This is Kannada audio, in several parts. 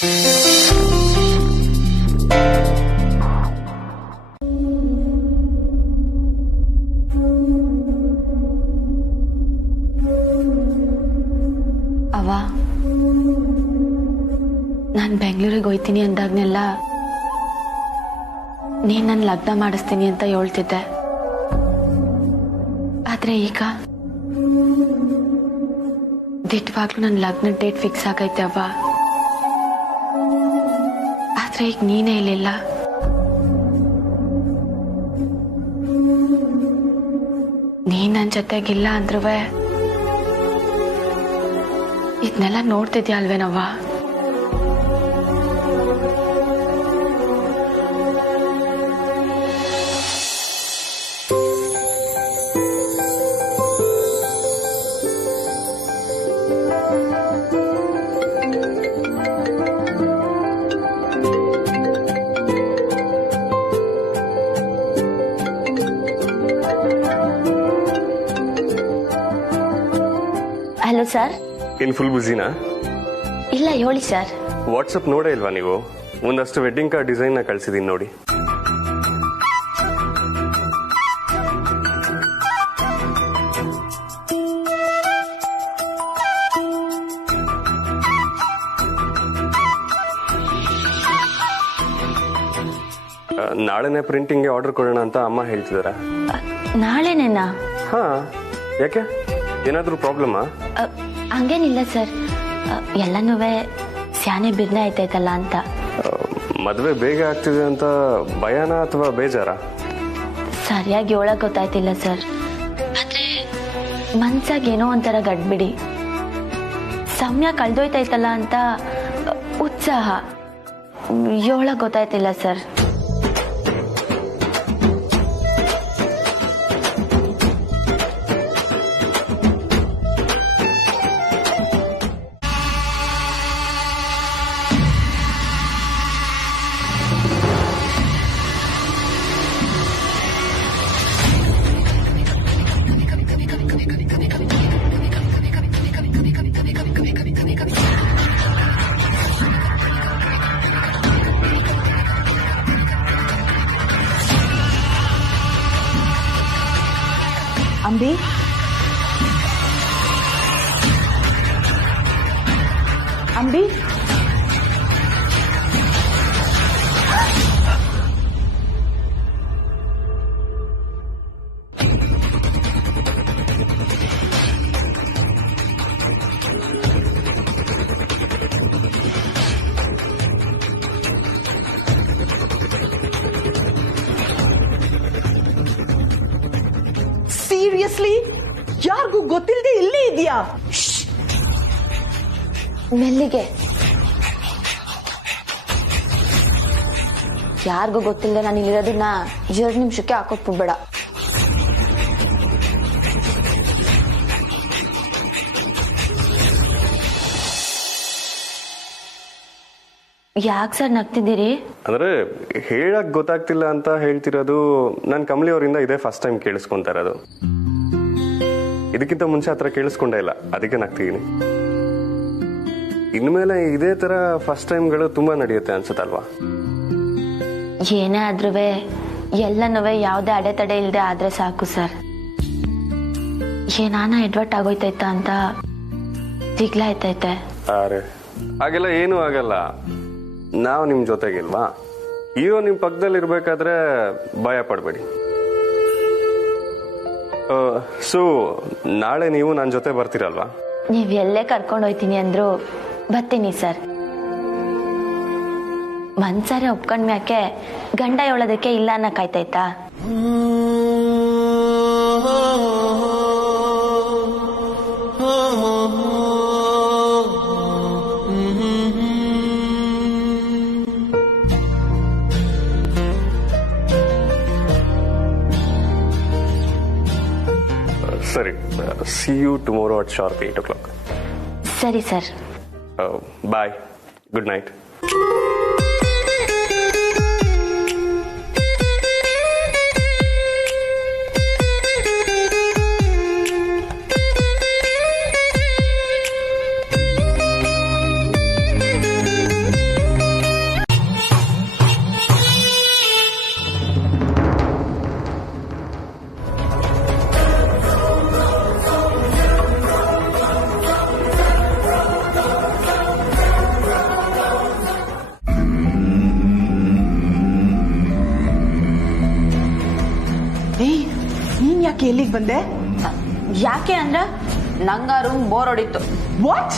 ಅವ್ವ, ನಾನು ಬೆಂಗಳೂರಿಗೆ ಹೋಯ್ತೀನಿ ಅಂದಾಗ್ನೆಲ್ಲ ನೀನ್ ನನ್ನ ಲಗ್ನ ಮಾಡಿಸ್ತೀನಿ ಅಂತ ಹೇಳ್ತಿದ್ದೆ. ಆದ್ರೆ ಈಗ ದಿಟ್ಟವಾಗ್ಲೂ ನನ್ನ ಲಗ್ನ ಡೇಟ್ ಫಿಕ್ಸ್ ಆಗೈತೆ ಅವ್ವ. ಆದ್ರೆ ಈಗ ನೀನೇ ಇಲ್ಲಿಲ್ಲ. ನೀನ್ ನನ್ನ ಜೊತೆಗಿಲ್ಲ ಅಂದ್ರೂ ಇದನ್ನೆಲ್ಲ ನೋಡ್ತಿದ್ಯಾ ಅಲ್ವೇನವ್ವ? Hello sir. ಇನ್ ಫುಲ್ ಬ್ಯುಸಿನಾ? ಇಲ್ಲ, ಹೇಳಿ ಸರ್. ವಾಟ್ಸಪ್ ನೋಡೇ ಇಲ್ವಾ ನೀವು? ಒಂದಷ್ಟು ವೆಡ್ಡಿಂಗ್ ಕಾರ್ಡ್ ಡಿಸೈನ್ ನ ಕಳ್ಸಿದೀನಿ ನೋಡಿ. ನಾಳೆನೆ ಪ್ರಿಂಟಿಂಗ್ಗೆ ಆರ್ಡರ್ ಕೊಡೋಣ ಅಂತ ಅಮ್ಮ ಹೇಳ್ತಿದಾರ. ನಾಳೆನೇನಾ? ಹಾ, ಯಾಕೆ ಏನಾದ್ರೂ ಪ್ರಾಬ್ಲಮಾ? ಹಂಗೇನಿಲ್ಲ ಸರ್, ಎಲ್ಲನೂ ಸ್ಯಾನೆ ಬಿರ್ನೆ ಆಯ್ತೈತಲ್ಲ ಅಂತ. ಮದ್ವೆ ಬೇಗ ಆಗ್ತಿದೆ ಅಂತ ಭಯನಾ ಅಥವಾ ಬೇಜಾರ? ಸರಿಯಾಗಿ ಹೇಳಕ್ ಗೊತ್ತಾಯ್ತಿಲ್ಲ ಸರ್. ಆದ್ರೆ ಮನ್ಸಾಗ ಏನೋ ಒಂಥರ ಗಡ್ಬಿಡಿ, ಸಮಯ ಕಳ್ದೋಯ್ತೈತಲ್ಲ ಅಂತ ಉತ್ಸಾಹ. ಹೇಳಕ್ ಗೊತ್ತಾಯ್ತಿಲ್ಲ ಸರ್. ಅಂಬಿ, ಅಂಬಿ, ಸೀರಿಯಸ್ಲಿ ಯಾರಿಗೂ ಗೊತ್ತಿಲ್ಲದೆ ಇಲ್ಲೇ ಇದೆಯಾ? ಮೆಲ್ಲಿಗೆ, ಯಾರಿಗೂ ಗೊತ್ತಿಲ್ಲದೆ ನಾನು ಇಲ್ಲಿರೋದನ್ನ 2 ನಿಮಿಷಕ್ಕೆ ಹಾಕೊಟ್ಬಿಡ್ಬೇಡ. ಯಾಕೆ ಸರ್ ನಗ್ತಿದ್ದೀರಿ? ಅಂದ್ರೆ ಹೇಳಕ್ ಗೊತ್ತಾಗ್ತಿಲ್ಲ ಅಂತ ಹೇಳ್ತಿರೋದು. ನಾನು ಕಮಲಿ ಅವರಿಂದ ಇದೇ ಫಸ್ಟ್ ಟೈಮ್ ಕೇಳಿಸ್ಕೊಂತಾ ಇರೋದು. ಇದಕ್ಕಿಂತ ಮುಂಚೆ ಹತ್ರ ಕೇಳಿಸ್ಕೊಂಡೇ ಇಲ್ಲ, ಅದಕ್ಕೆ ನಗ್ತಿದ್ದೀನಿ. ಇನ್ಮೇಲೆ ಇದೇ ತರ ಫಸ್ಟ್ ಟೈಮ್ಗಳು ತುಂಬಾ ನಡೆಯುತ್ತೆ ಅನ್ಸುತ್ತಲ್ವಾ? ಏನೇ ಆದ್ರೂ ಎಲ್ಲನೂ ಯಾವುದೇ ಅಡೆತಡೆ ಇಲ್ಲದೆ ಆದ್ರೆ ಸಾಕು ಸರ್. ಏನಾನ ಎಡ್ವರ್ಟ್ ಆಗೋಯ್ತೈತ ಅಂತ ದಿಗ್ಲಾಯ್ತೈತೆ. ಅರೆ ಹಾಗೆಲ್ಲ ಏನೂ ಆಗಲ್ಲ. ನಾವು ನಿಮ್ ಜೊತೆಗಿಲ್ವಾ? ಹೀರೋ ನಿಮ್ ಪಕ್ಕದಲ್ಲಿ ಇರ್ಬೇಕಾದ್ರೆ ಭಯ ಪಡ್ಬೇಡಿ. ಸೊ ನಾಳೆ ನೀವು ನನ್ನ ಜೊತೆ ಬರ್ತೀರಲ್ವಾ? ನೀವ್ ಎಲ್ಲೇ ಕರ್ಕೊಂಡು ಹೋಯ್ತೀನಿ ಅಂದ್ರು ಬರ್ತೀನಿ ಸರ್. ಮನ್ಸಾರೆ ಒಪ್ಕೊಂಡ್ಮ್ಯಾಕೆ ಗಂಡ ಹೇಳೋದಕ್ಕೆ ಇಲ್ಲ ಅನ್ನಕ್ಕಾಯ್ತಾಯ್ತಾ? ಸರಿ, see you tomorrow at sharp 8 o'clock. ಸರಿ ಸರ್. Bye. Good night. ಯಾಕೆ ಎಲ್ಲಿಗೆ ಬಂದೆ? ಯಾಕೆ ಅಂದ್ರ ನಂಗ ರೂಮ್ ಬೋರ್ ಹೊಡಿತು. ವಾಟ್?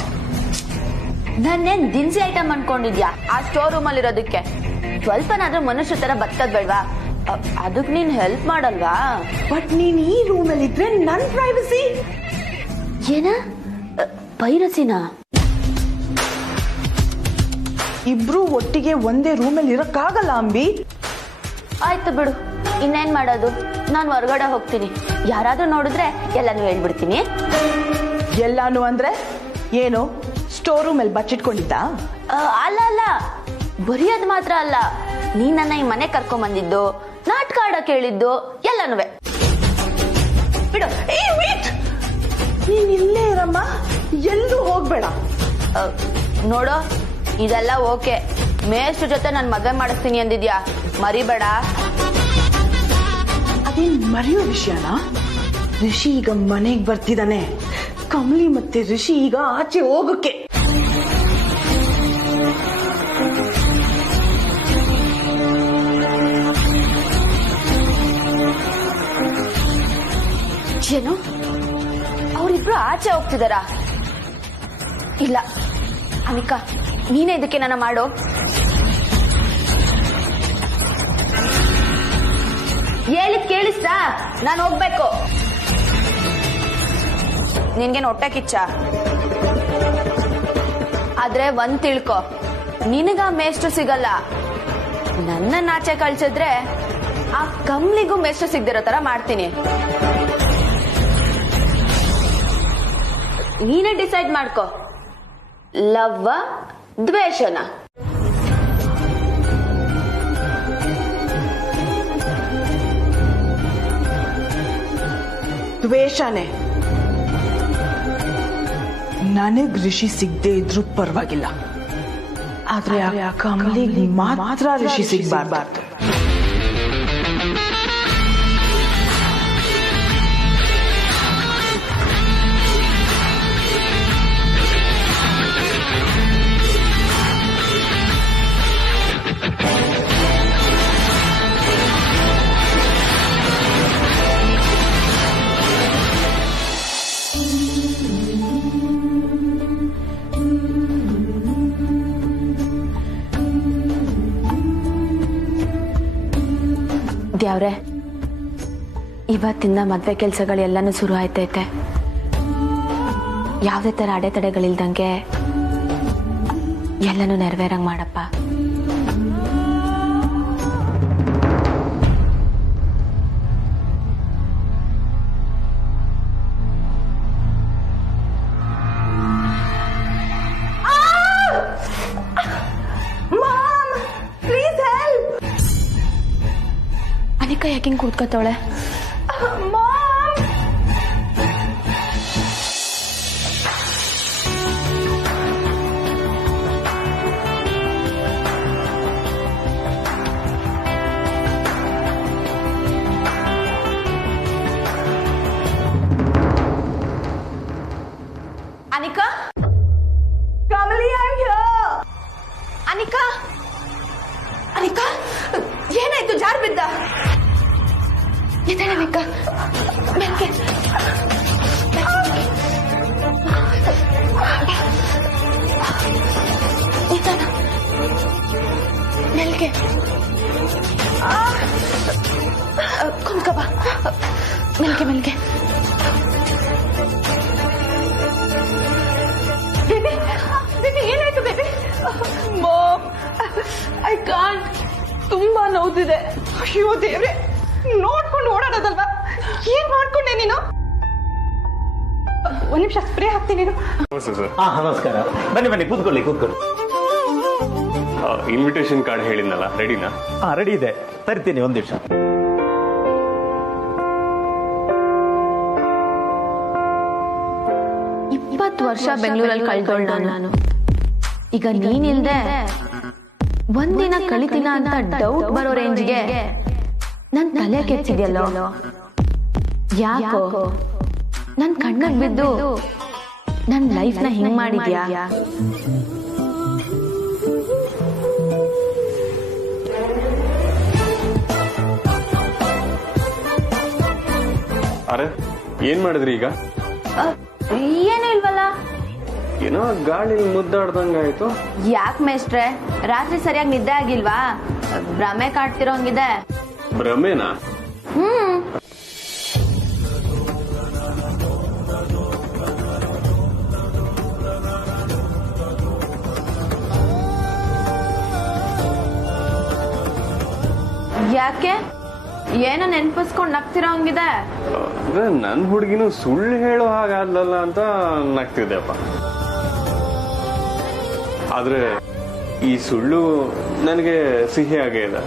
ನಾನೇನ್ ದಿನಸಿ ಐಟಮ್ ಅನ್ಕೊಂಡಿದ್ಯಾ ಆ ಸ್ಟೋರ್ ರೂಮ್ ಅಲ್ಲಿ ಇರೋದಕ್ಕೆ? ಸ್ವಲ್ಪನಾದ್ರೂ ಮನುಷ್ಯ ತರ ಬದುಕದ್ ಬೇಡ್ವಾ? ಅದಕ್ ನೀನ್ ಹೆಲ್ಪ್ ಮಾಡಲ್ವಾ? ಬಟ್ ನೀನ್ ಈ ರೂಮ್ ಅಲ್ಲಿ ಇದ್ರೆ ನನ್ ಪ್ರೈವಸಿ. ಏನ ಪೈರಸಿನ? ಇಬ್ರು ಒಟ್ಟಿಗೆ ಒಂದೇ ರೂಮ್ ಅಲ್ಲಿ ಇರಕ್ಕಾಗಲ್ಲ ಅಂಬಿ. ಆಯ್ತು ಬಿಡು, ಇನ್ನೇನ್ ಮಾಡೋದು, ನಾನ್ ಹೊರಗಡೆ ಹೋಗ್ತೀನಿ. ಯಾರಾದ್ರೂ ನೋಡಿದ್ರೆ ಎಲ್ಲಾನು ಹೇಳ್ಬಿಡ್ತೀನಿ. ಎಲ್ಲಾನು ಅಂದ್ರೆ ಏನು? ಸ್ಟೋರ್ ರೂಮ್ ಅಲ್ಲಿ ಬಚ್ಚಿಟ್ಕೊಂಡಿದ್ದ? ಅಲ್ಲ ಅಲ್ಲ, ಬರೀ ಅದ್ ಮಾತ್ರ ಅಲ್ಲ, ನೀನ್ ನನ್ನ ಈ ಮನೆ ಕರ್ಕೊಂಡ್ ಬಂದಿದ್ದು, ನಾಟಕ ಆಡಕ್ ಹೇಳಿದ್ದು ಎಲ್ಲಾನುವೆ. ಬಿಡು. ನೀನ್ ಇಲ್ಲೇ ಇರಮ್ಮ, ಎಲ್ಲೂ ಹೋಗ್ಬೇಡ. ನೋಡು, ಇದೆಲ್ಲ ಓಕೆ. ಮೇಷ್ಟ್ರ ಜೊತೆ ನಾನು ಮದ್ವೆ ಮಾಡಿಸ್ತೀನಿ ಅಂದಿದ್ಯಾ, ಮರಿಬೇಡ. ಅದೇನ್ ಮರೆಯೋ ವಿಷಯನಾ? ಋಷಿ ಈಗ ಮನೆಗ್ ಬರ್ತಿದ್ದಾನೆ. ಕಮಲಿ ಮತ್ತೆ ಋಷಿ ಈಗ ಆಚೆ ಹೋಗಕ್ಕೆ. ಏನು, ಅವರಿಬ್ರು ಆಚೆ ಹೋಗ್ತಿದಾರ? ಇಲ್ಲ ಅನಿಕಾ, ನೀನೇ ಇದಕ್ಕೆ ನನ್ನ ಮಾಡು. ಹೇಳಿದ್ ಕೇಳಿಸ್ತಾ? ನಾನು ಹೋಗ್ಬೇಕು. ನಿನ್ಗೇನು ಹೊಟ್ಟೆ ಕಿಚ್ಚ? ಆದ್ರೆ ಒಂದ್ ತಿಳ್ಕೊ, ನಿನಗ ಮೇಷ್ಟ್ರು ಸಿಗಲ್ಲ. ನನ್ನ ಆಚೆ ಕಳ್ಸಿದ್ರೆ ಆ ಕಮ್ಲಿಗೂ ಮೇಷ್ಟ್ರು ಸಿಗ್ದಿರೋ ತರ ಮಾಡ್ತೀನಿ. ನೀನೇ ಡಿಸೈಡ್ ಮಾಡ್ಕೊ, ಲವ್ವ ದ್ವೇಷನ? ದ್ವೇಷನೇ. ನನಗ್ ಋಷಿ ಸಿಗದೆ ಇದ್ರೂ ಪರವಾಗಿಲ್ಲ, ಆದ್ರೆ ಆ ಕಮಲಿಗೆ ಮಾತ್ರ ಋಷಿ ಸಿಗ್ಬಾರ್ದು. ದ್ಯಾವ್ರೆ, ಇವತ್ತಿಂದ ಮದ್ವೆ ಕೆಲ್ಸಗಳೆಲ್ಲಾನು ಶುರು ಆಯ್ತೈತೆ. ಯಾವುದೇ ತರ ಅಡೆತಡೆಗಳಿಲ್ದಂಗೆ ಎಲ್ಲನೂ ನೆರವೇರಂಗ್ ಮಾಡಪ್ಪ. ಅನಿಕಾ ಯಾಕೆ ಹಿಂಗ್ ಕೂತ್ಕೋತಾವಳೆ? ಅನಿಕಾ, ಕಮಲಿ, ಅನಿಕಾ, ಅನಿಕಾ, ಏನಾಯ್ತು? ಜಾರ್ ಬಿದ್ದ? ಎದ್ದೇಳ ಅನಿಕಾ, ಮೆಲ್ಗೆ. ನಿಧಾನ, ಮೆಲ್ಗೆ. ಕುಂತ್ಕೋ ಬಾ, ಮೆಲ್ಗೆ ಮೆಲ್ಗೆ. ಏನಾಯ್ತು ಬೇಬಿ? Ma'am, I can't. ತುಂಬಾ ನೋವುತ್ತಿದೆ. ಅಯ್ಯೋ ದೇವ್ರೆ, ನೋಡ್ಕೊಂಡು ಓಡಾಡೋದಲ್ವಾ? ಏನ್ ಮಾಡ್ಕೊಂಡೆ ನೀನು? ಒಂದ್ ನಿಮಿಷ ಸ್ಪ್ರೇ ಹಾಕ್ತೀನಿ. ನಮಸ್ಕಾರ. ಬನ್ನಿ ಬನ್ನಿ, ಕೂತ್ಕೊಳ್ಳಿ ಕೂತ್ಕೊಳ್ಳಿ. ಇನ್ವಿಟೇಷನ್ ಕಾರ್ಡ್ ಹೇಳಿದ್ನಲ್ಲ, ರೆಡಿನಾ? ರೆಡಿ ಇದೆ, ತರ್ತೀನಿ, ಒಂದ್ ನಿಮಿಷ. ವರ್ಷ ಬೆಂಗಳೂರಲ್ಲಿ ಕಳ್ದೋಳ್ ನಾನು. ಈಗ ನೀನಿಲ್ದೆ ಒಂದಿನ ಕಳಿತೀನ ಅಂತ ಡೌಟ್ ಬರೋ ರೇಂಜ್ಗೆ ನನ್ ತಲೆ ಕೆಚ್ಚಿದ್ಯಲ್ಲೋ. ಯಾಕೋ ನನ್ ಕಣ್ಣಗ್ ಬಿದ್ದು ನನ್ ಲೈಫ್ನ ಹಿಂಗ್ ಮಾಡಿದ್ಯಾ? ಅರೆ ಏನ್ ಮಾಡಿದ್ರಿ ಈಗ? ಏನು ಇಲ್ವಲ್ಲ. ಏನೋ ಗಾಳಿ ಮುದ್ದಾಡ್ದಂಗಾಯ್ತು. ಯಾಕೆ ಮೇಷ್ಟ್ರೆ, ರಾತ್ರಿ ಸರಿಯಾಗಿ ನಿದ್ದೆ ಆಗಿಲ್ವಾ? ಭ್ರಮೆ ಕಾಡ್ತಿರೋಂಗಿದೆ. ಭ್ರಮೆನಾ? ಯಾಕೆ? ಏನೋ ನೆನ್ಪಿಸ್ಕೊಂಡ್ ನಗ್ತಿರೋಂಗಿದೆ. ನನ್ ಹುಡುಗಿನೂ ಸುಳ್ಳು ಹೇಳೋ ಹಾಗಾದ್ಲಲ್ಲ ಅಂತ ನಗ್ತಿದ್ದೆಪ್ಪ. ಆದ್ರೆ ಈ ಸುಳ್ಳು ನನಗೆ ಸಿಹಿಯಾಗೇ ಇದೆ.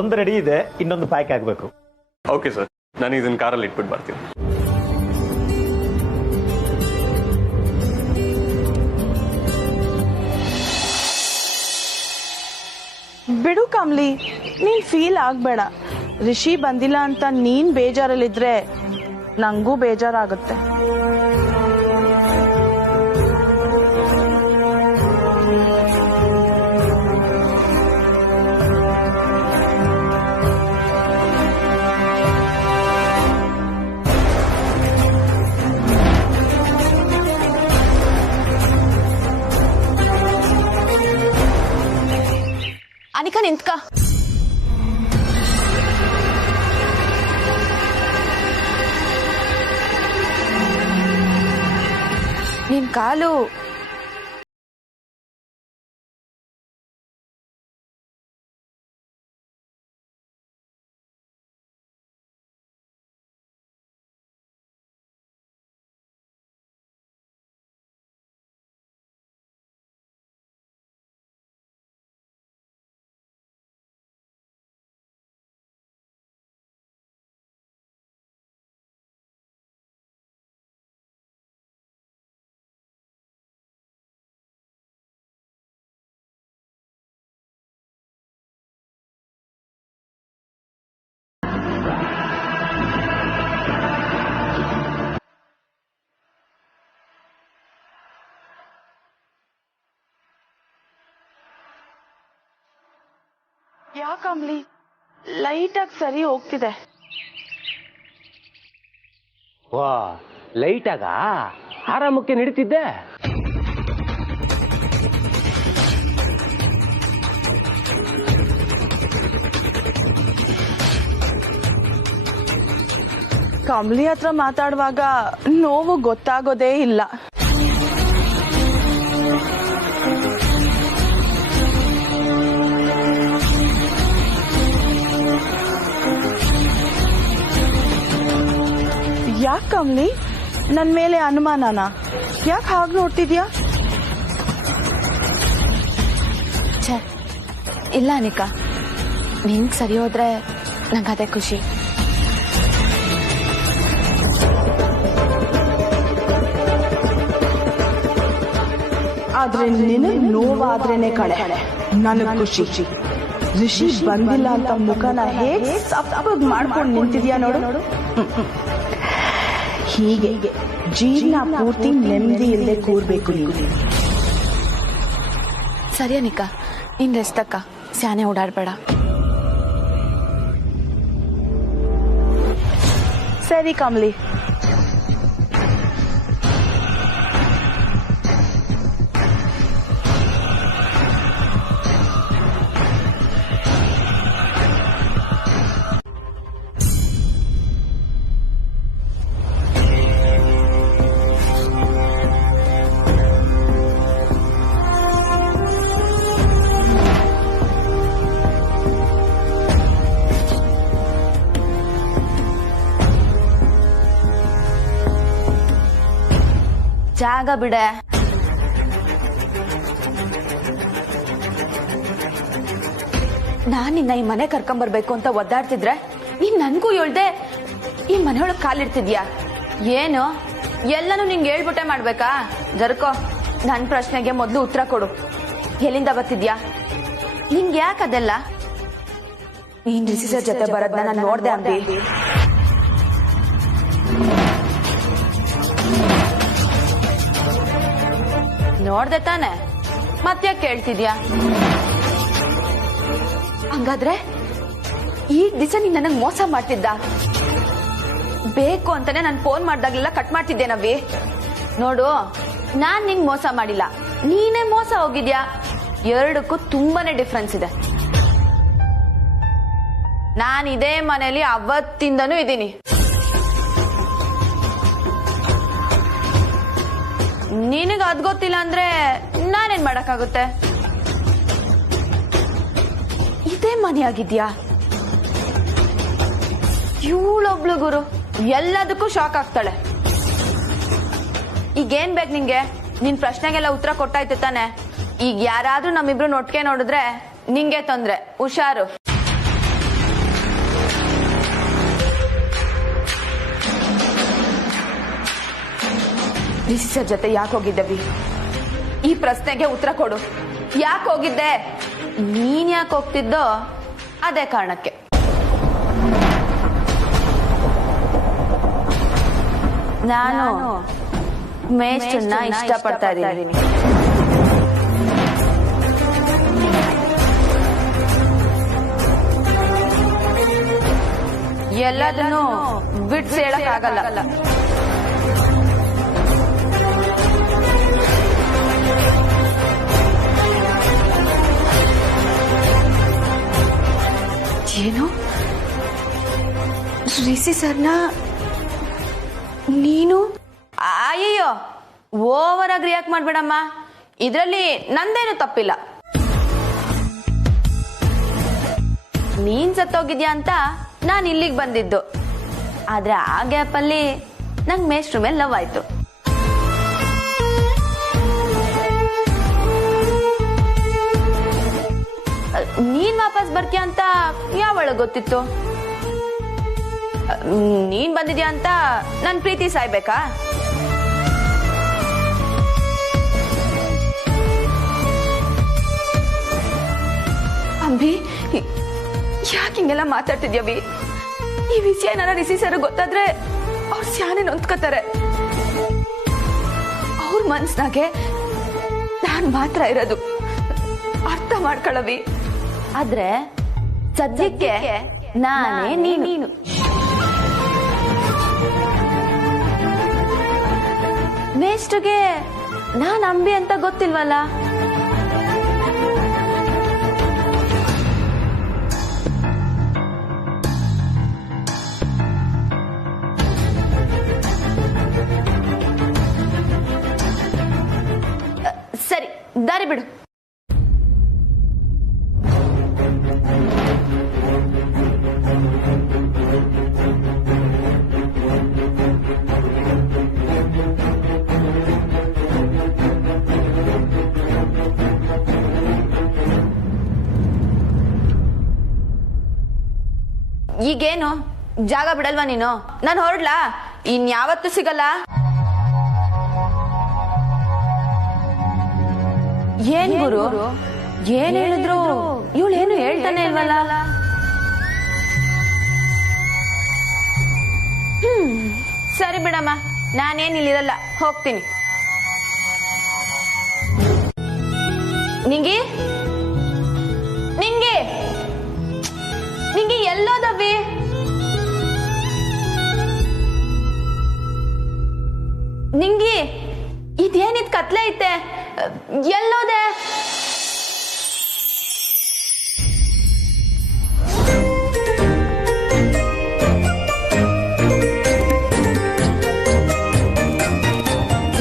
ಒಂದು ರೆಡಿ ಇದೆ, ಇನ್ನೊಂದು ಪ್ಯಾಕ್ ಆಗಬೇಕು. ಓಕೆ ಸರ್, ನಾನು ಇದನ್ನ ಕಾರಲ್ಲಿ ಇಟ್ಬಿಟ್ಟು ಬರ್ತೀನಿ. ಬಿಡು ಕಮ್ಲಿ, ನೀನ್ ಫೀಲ್ ಆಗ್ಬೇಡ. ರಿಷಿ ಬಂದಿಲ್ಲ ಅಂತ ನೀನ್ ಬೇಜಾರಲ್ಲಿದ್ರೆ ನಂಗೂ ಬೇಜಾರಾಗುತ್ತೆ. ಅನಿಕಾ ನಿಂತ್ಕ. ನಿನ್ ಕಾಲು ಯಾಕಮ್ಲಿ ಲೈಟ್ ಆಗಿ ಸರಿ ಹೋಗ್ತಿದೆ. ವಾ, ಲೈಟ್ ಆಗ ಆರಾಮಕ್ಕೆ ನಡೀತಿದ್ದೆ. ಕಮ್ಲಿ ಹತ್ರ ಮಾತಾಡುವಾಗ ನೋವು ಗೊತ್ತಾಗೋದೇ ಇಲ್ಲ. ಯಾಕೆ ಕಮ್ಲಿ, ನನ್ ಮೇಲೆ ಅನುಮಾನನಾ? ಯಾಕೆ ಹಾಗೆ ನೋಡ್ತಿದ್ಯಾ? ಇಲ್ಲ ಅನಿಕಾ, ನಿಂಗ್ ಸರಿ ಹೋದ್ರೆ ನಂಗದೇ ಖುಷಿ. ಆದ್ರೆ ನಿನಗ್ ನೋವಾದ್ರೇನೆ ಕಣೆ ನನಗ್ ಖುಷಿ. ಋಷಿ ಬಂದಿಲ್ಲ ಅಂತ ಮುಖನ ಹೇಗೆ ಸಪ್ಪಗ್ ಮಾಡ್ಕೊಂಡು ನಿಂತಿದ್ಯಾ ನೋಡು. ಹೀಗೆ ಜೀವನ ಪೂರ್ತಿ ನೆಮ್ಮದಿ ಇಲ್ಲದೆ ಕೂರ್ಬೇಕು ನೀವು. ಸರಿ ಅನಿಕಾ, ಇನ್ ರೆಸ್ಟ್ ಅಕ್ಕ, ಸ್ಯಾನೆ ಓಡಾಡ್ಬೇಡ. ಸರಿ ಕಮ್ಲಿ. ಜಾಗ ಬಿಡೆ. ನಾನ್ ನಿನ್ನ ಈ ಮನೆ ಕರ್ಕೊಂಬರ್ಬೇಕು ಅಂತ ಒದ್ದಾಡ್ತಿದ್ರೆ ನೀನ್ ನನ್ಗೂ ಹೇಳ್ದೆ ಈ ಮನೆಯೊಳಗ್ ಕಾಲಿಡ್ತಿದ್ಯಾ? ಏನು ಎಲ್ಲನೂ ನಿಂಗೆ ಹೇಳ್ಬಿಟ್ಟೆ ಮಾಡ್ಬೇಕಾ? ಜರ್ಕೋ, ನನ್ ಪ್ರಶ್ನೆಗೆ ಮೊದ್ಲು ಉತ್ತರ ಕೊಡು. ಎಲ್ಲಿಂದ ಬರ್ತಿದ್ಯಾ? ನಿಂಗೆ ಯಾಕೆ ಅದೆಲ್ಲ? ನೀನ್ ರಿಷಿ ಸರ್ ಜೊತೆ ಬರೋದ್ನ ನಾನು ನೋಡ್ದೆ ಅಂಬಿ. ನೋಡ್ದೆ ತಾನೆ ಮತ್ತ್ಯಾಕೆ ಕೇಳ್ತಿದ್ಯಾ? ಹಂಗಾದ್ರೆ ಈ ದಿವಸ ನೀನ್ ನನಗ್ ಮೋಸ ಮಾಡ್ತಿದ್ದ? ಬೇಕು ಅಂತಾನೆ ನಾನು ಫೋನ್ ಮಾಡ್ದಾಗ್ಲೆಲ್ಲ ಕಟ್ ಮಾಡ್ತಿದ್ದೇನವಿ. ನೋಡು, ನಾನ್ ನಿಂಗ್ ಮೋಸ ಮಾಡಿಲ್ಲ, ನೀನೇ ಮೋಸ ಹೋಗಿದ್ಯಾ. ಎರಡಕ್ಕೂ ತುಂಬಾನೇ ಡಿಫ್ರೆನ್ಸ್ ಇದೆ. ನಾನು ಇದೇ ಮನೇಲಿ ಅವತ್ತಿಂದನೂ ಇದ್ದೀನಿ. ನಿನಗ ಅದ್ ಗೊತ್ತಿಲ್ಲ ಅಂದ್ರೆ ನಾನೇನ್ ಮಾಡಕ್ಕಾಗುತ್ತೆ? ಇದೇ ಮನೆ ಆಗಿದ್ಯಾ? ಇವಳೊಬ್ಳು ಗುರು ಎಲ್ಲದಕ್ಕೂ ಶಾಕ್ ಆಗ್ತಾಳೆ. ಈಗೇನ್ ಬೇಕು ನಿಂಗೆ? ನಿನ್ ಪ್ರಶ್ನೆಗೆಲ್ಲ ಉತ್ತರ ಕೊಟ್ಟಾಯ್ತು ತಾನೆ. ಈಗ ಯಾರಾದ್ರೂ ನಮ್ಮಿಬ್ರು ಒಟ್ಟಿಗೆ ನೋಡಿದ್ರೆ ನಿಂಗೆ ತೊಂದ್ರೆ. ಹುಷಾರು. ಸರ್ ಜೊತೆ ಯಾಕೆ ಹೋಗಿದ್ದವಿ? ಈ ಪ್ರಶ್ನೆಗೆ ಉತ್ತರ ಕೊಡು. ಯಾಕೆ ಹೋಗಿದ್ದೆ? ನೀನ್ ಯಾಕೆ ಹೋಗ್ತಿದ್ದೋ ಅದೇ ಕಾರಣಕ್ಕೆ. ನಾನು ಮೇಷ್ಟ್ರನ್ನ ಇಷ್ಟಪಡ್ತಾ ಇದ್ದೀನಿ. ಎಲ್ಲದನ್ನು ಬಿಟ್ಸ್ ಹೇಳಕ್ಕಾಗಲ್ಲ. ಏನು? ರಿಷಿ ಸರ್ನ ನೀನು? ಅಯ್ಯೋ, ಓವರ್ ಆಗಿ ರಿಯಾಕ್ಟ್ ಮಾಡ್ಬೇಡಮ್ಮ. ಇದ್ರಲ್ಲಿ ನಂದೇನು ತಪ್ಪಿಲ್ಲ. ನೀನ್ ಸತ್ತೋಗಿದ್ಯಾ ಅಂತ ನಾನು ಇಲ್ಲಿಗೆ ಬಂದಿದ್ದು. ಆದ್ರೆ ಆ ಗ್ಯಾಪ್ ಅಲ್ಲಿ ನಂಗೆ ಮೇಷ್ಟ್ರ ಮೇಲೆ ಲವ್ ಆಯ್ತು. ನೀನ್ ವಾಪಸ್ ಬರ್ತೀಯ ಅಂತ ಯಾವಳ ಗೊತ್ತಿತ್ತು? ನೀನ್ ಬಂದಿದ್ಯಾ ಅಂತ ನನ್ ಪ್ರೀತಿ ಸಾಯ್ಬೇಕಾ? ಅಂಬಿ, ಯಾಕೆ ಹಿಂಗೆಲ್ಲ ಮಾತಾಡ್ತಿದ್ಯವಿ? ಈ ವಿಷಯ ಏನಾರ ರಿಷಿ ಸರ್ ಗೊತ್ತಾದ್ರೆ ಅವ್ರು ಸ್ಯಾನೆ ನೊಂದ್ಕೋತಾರೆ. ಅವ್ರ ಮನ್ಸ್ನಾಗೆ ನಾನ್ ಮಾತ್ರ ಇರೋದು, ಅರ್ಥ ಮಾಡ್ಕೊಳ್ಳವಿ. ಆದ್ರೆ ಸದ್ಯಕ್ಕೆ ನಾನೇ ನೀನು. ಮೇಷ್ಟ್ರಿಗೆ ನಾನ್ ಅಂಬಿ ಅಂತ ಗೊತ್ತಿಲ್ವಲ್ಲ? ಸರಿ, ದಾರಿ ಬಿಡು. ಈಗೇನು ಜಾಗ ಬಿಡಲ್ವಾ ನೀನು? ನಾನು ಹೊರಡ್ಲಾ? ಇನ್ಯಾವತ್ತೂ ಸಿಗಲ್ಲ. ಏನ್ ಗುರು, ಏನ್ ಹೇಳಿದ್ರು ಇವಳೇನು ಹೇಳ್ತಾನೆ ಇಲ್ವಲ್ಲ? ಸರಿ ಬಿಡಮ್ಮ, ನಾನೇನ್ ಇಲ್ಲಿರಲ್ಲ, ಹೋಗ್ತೀನಿ. ನಿಂಗಿ ನಿಂಗಿ ನಿಂಗೆ ಎಲ್ಲೋದವಿ? ನಿಂಗಿ, ಇದೇನಿದ್ ಕತ್ಲೆ ಐತೆ, ಎಲ್ಲೋದೆ?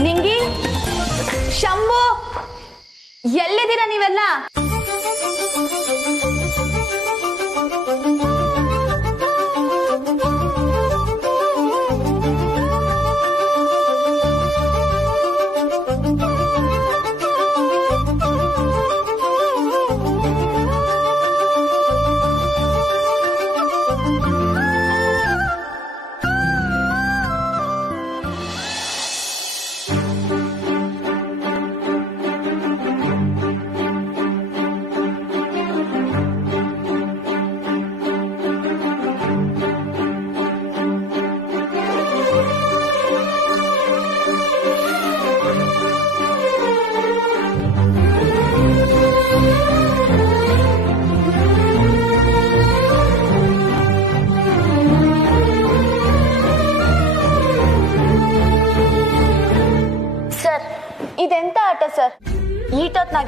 ನಿಂಗಿ, ಶಂಭು, ಎಲ್ಲಿದ್ದೀರಾ ನೀವೆಲ್ಲ?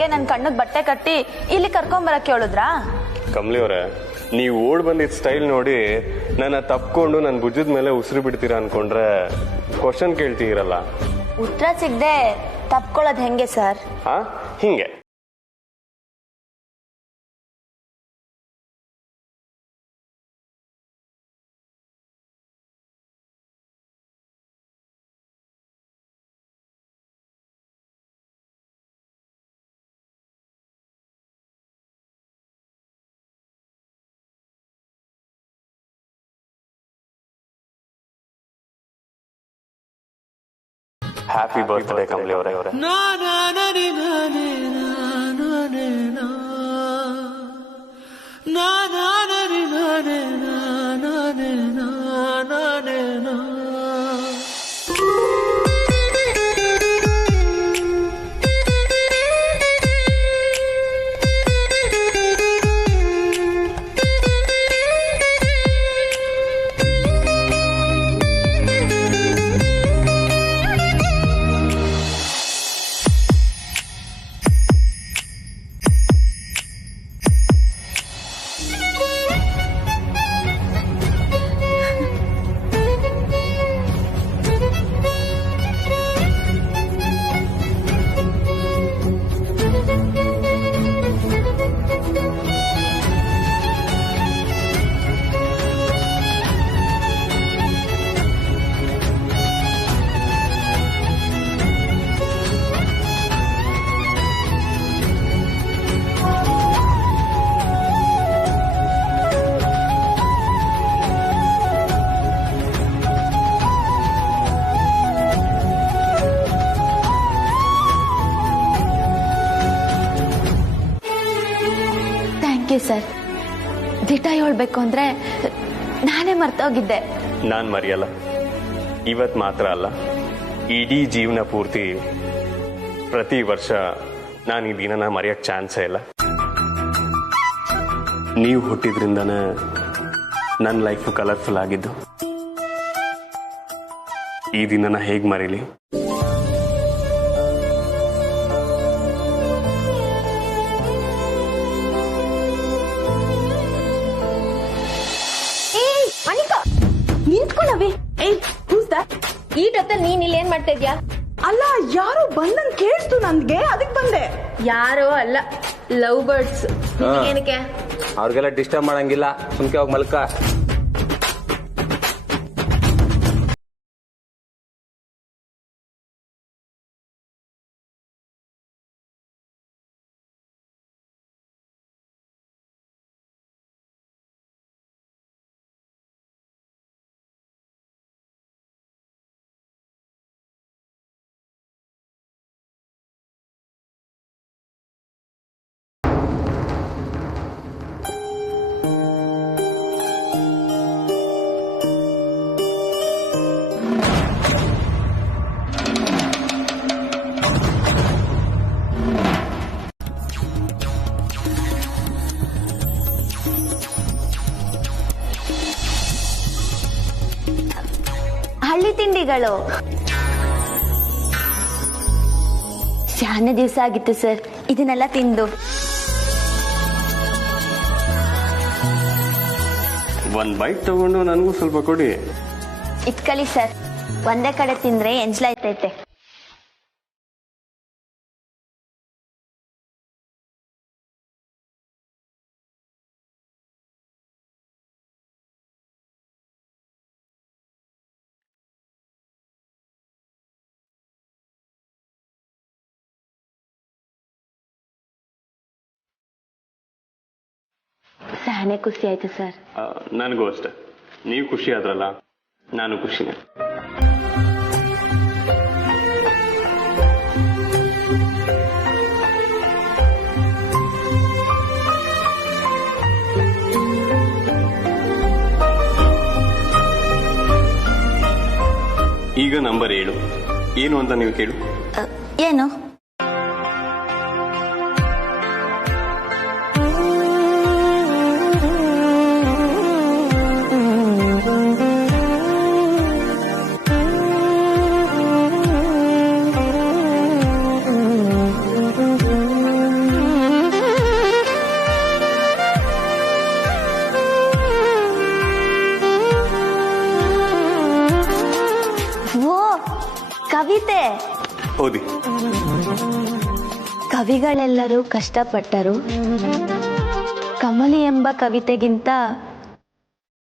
ಹಾಗೆ ನನ್ ಕಣ್ಣಿಗೆ ಬಟ್ಟೆ ಕಟ್ಟಿ ಇಲ್ಲಿ ಕರ್ಕೊಂಬರಕ್ಕೆ ಹೇಳಿದ್ರಾ? ಕಮಲಿ ಅವರೇ, ನೀವು ಓಡ್ ಬಂದಿದ್ದ ಸ್ಟೈಲ್ ನೋಡಿ ನನ್ನ ತಪ್ಕೊಂಡು ನನ್ನ ಭುಜದ ಮೇಲೆ ಉಸಿರು ಬಿಡ್ತೀರಾ ಅನ್ಕೊಂಡ್ರೆ ಕ್ವಶನ್ ಕೇಳ್ತೀರಲ್ಲ. ಉತ್ತರ ಸಿಗದೆ ತಪ್ಕೊಳ್ಳೋದು ಹೆಂಗೆ ಸರ್? ಹಾ, ಹಿಂಗೆ. ಹ್ಯಾಪಿ ಬರ್ತ್ಡೇ ಕಮಲಿ ಅವರೇ. ಸರ್, ದಿಟ ಹೇಳ್ಬೇಕು ಅಂದ್ರೆ ನಾನೇ ಮರ್ತೋಗಿದ್ದೆ. ನಾನ್ ಮರೆಯಲ್ಲ, ಇವತ್ ಮಾತ್ರ ಅಲ್ಲ, ಇಡೀ ಜೀವನ ಪೂರ್ತಿ ಪ್ರತಿ ವರ್ಷ ನಾನು ಈ ದಿನನ ಮರೆಯಕ್ ಚಾನ್ಸೇ ಇಲ್ಲ. ನೀವು ಹುಟ್ಟಿದ್ರಿಂದನೇ ನನ್ನ ಲೈಫ್ ಕಲರ್ಫುಲ್ ಆಗಿದ್ದು. ಈ ದಿನನ ಹೇಗ್ ಮರೀಲಿ? ನಿಂತ್ಕೊಳ್ಳವಿ. ಈ ಜೊತೆ ನೀನ್ ಇಲ್ಲಿ ಏನ್ ಮಾಡ್ತಾ ಇದ್ಯಾ? ಅಲ್ಲ, ಯಾರೋ ಬಂದಂಗ್ ಕೇಳಿಸ್ತು ನನ್ಗೆ, ಅದಕ್ ಬಂದೆ. ಯಾರೋ ಅಲ್ಲ, ಲವ್ ಬರ್ಡ್ಸ್. ಏನಕ್ಕೆ? ಅವ್ರಿಗೆಲ್ಲ ಡಿಸ್ಟರ್ಬ್ ಮಾಡಂಗಿಲ್ಲ, ಸುಮ್ಕೆ ಹೋಗಿ ಮಲ್ಕ. ಹಳ್ಳಿ ತಿಂಡಿಗಳು. ಶಾನೆ ದಿವಸ ಆಗಿತ್ತು ಸರ್ ಇದನ್ನೆಲ್ಲ ತಿಂದು. ಒಂದ್ ಬೈಟ್ ತಗೊಂಡು ನನಗೂ ಸ್ವಲ್ಪ ಕೊಡಿ. ಇಟ್ಕೊಳ್ಳಿ ಸರ್, ಒಂದೇ ಕಡೆ ತಿಂದ್ರೆ ಎಂಜ್ಲಾಯ್ತೈತೆ. ಶಾನೆ ಖುಷಿ ಆಯ್ತು ಸರ್. ನನಗೂ ಅಷ್ಟೆ. ನೀವು ಖುಷಿ ಆದ್ರಲ್ಲ, ನಾನು ಖುಷಿನೇ. ಈಗ ನಂಬರ್ 7 ಏನು ಅಂತ ನೀವು ಕೇಳು. ಏನು? ಕವಿತೆ. ಓದಿ. ಕವಿಗಳೆಲ್ಲರೂ ಕಷ್ಟಪಟ್ಟರು, ಕಮಲಿ ಎಂಬ ಕವಿತೆಗಿಂತ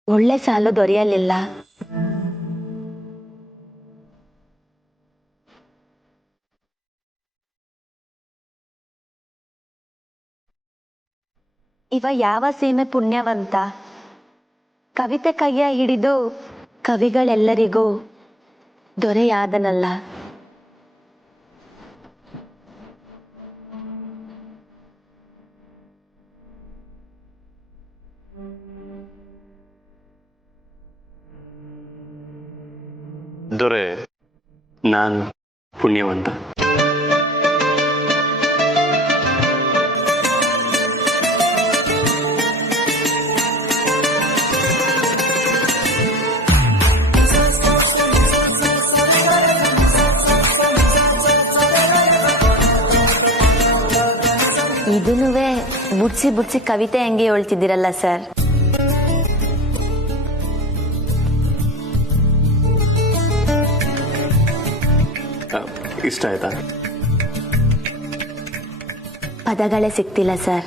ಒಳ್ಳೆ ಸಾಲು ದೊರೆಯಲಿಲ್ಲ. ಇವ ಯಾವ ಸೀಮೆ ಪುಣ್ಯವಂತ, ಕವಿತೆ ಕೈಯ ಹಿಡಿದು ಕವಿಗಳೆಲ್ಲರಿಗೂ ದೊರೆಯಾದನಲ್ಲ. ದೊರೆ, ನಾನು ಪುಣ್ಯವಂತ. ಇದನ್ನುವೇ ಬುಡ್ಸಿ ಬುಡ್ಸಿ ಕವಿತೆ ಹೆಂಗೆ ಹೇಳ್ತಿದ್ದೀರಲ್ಲ ಸರ್. ಇಷ್ಟ ಆಯ್ತಾ? ಪದಗಳೇ ಸಿಗ್ತಿಲ್ಲ ಸರ್.